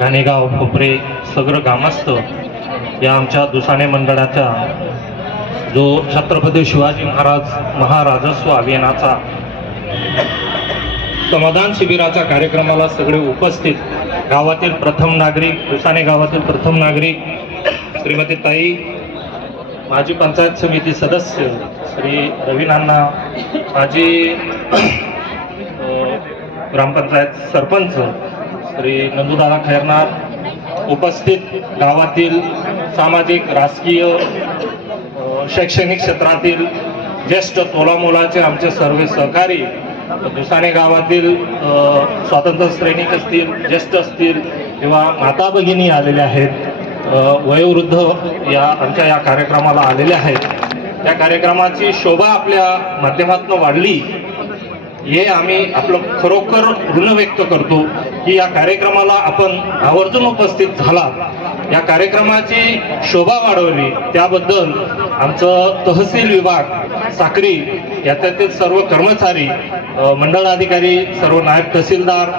घाणेगाव खोपरे सगळं ग्रामस्थ या आमच्या दुसाणे मंडळाच्या जो छत्रपती शिवाजी महाराजस्व अभियानाचा समाधान शिबिराच्या कार्यक्रमाला सगळे उपस्थित गावातील प्रथम नागरिक, दुसाणे गावातील प्रथम नागरिक श्रीमती ताई, माजी पंचायत समिती सदस्य श्री रवीनांना, माजी ग्रामपंचायत सरपंच श्री नंदूदादा खैरनार, उपस्थित गावातील सामाजिक, राजकीय, शैक्षणिक क्षेत्रातील ज्येष्ठ तोलामोलाचे आमचे सर्व सहकारी, दुसाणे गावातील स्वातंत्र्य सैनिक असतील, ज्येष्ठ असतील किंवा माता भगिनी आलेल्या आहेत, वयोवृद्ध या आमच्या या कार्यक्रमाला आलेले आहेत। या कार्यक्रमाची शोभा आपल्या माध्यमातून वाढली हे आम्ही आपलं खरोखर ऋण व्यक्त करतो की या कार्यक्रमाला आपण आवर्जून उपस्थित झाला, या कार्यक्रमाची शोभा वाढवली त्याबद्दल आमचं तहसील विभाग साक्री याच्यातील सर्व कर्मचारी, मंडळ अधिकारी, सर्व नायब तहसीलदार,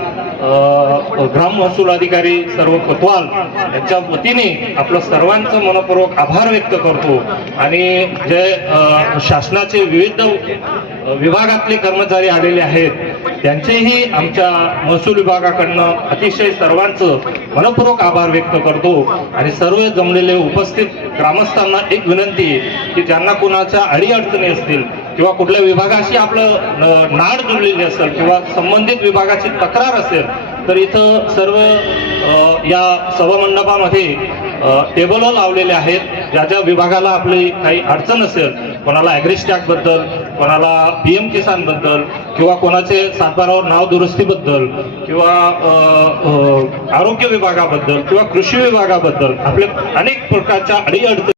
ग्राम महसूल अधिकारी, सर्व कोतवाल यांच्या वतीने आपलं सर्वांचं मनपूर्वक आभार व्यक्त करतो आणि जे शासनाचे विविध विभागातले कर्मचारी आलेले आहेत त्यांचेही आमच्या महसूल विभागाकडनं अतिशय सर्वांचं मनपूर्वक आभार व्यक्त करतो। आणि सर्व जमलेले उपस्थित ग्रामस्थांना एक विनंती आहे की ज्यांना कोणाच्या अडीअडचणी असतील किंवा कुठल्या विभागाशी आपलं नाड जुळलेली असेल किंवा संबंधित विभागाची तक्रार असेल तर इथं सर्व या सभामंडपामध्ये टेबल लावलेले आहेत। ज्या ज्या विभागाला आपली काही अडचण असेल, कोणाला ॲग्रिस्टॅक बद्दल, कोणाला PM किसान बद्दल किंवा कोणाचे सातबारावर नाव दुरुस्तीबद्दल किंवा आरोग्य विभागाबद्दल किंवा कृषी विभागाबद्दल आपले अनेक प्रकारच्या अडीअडचणी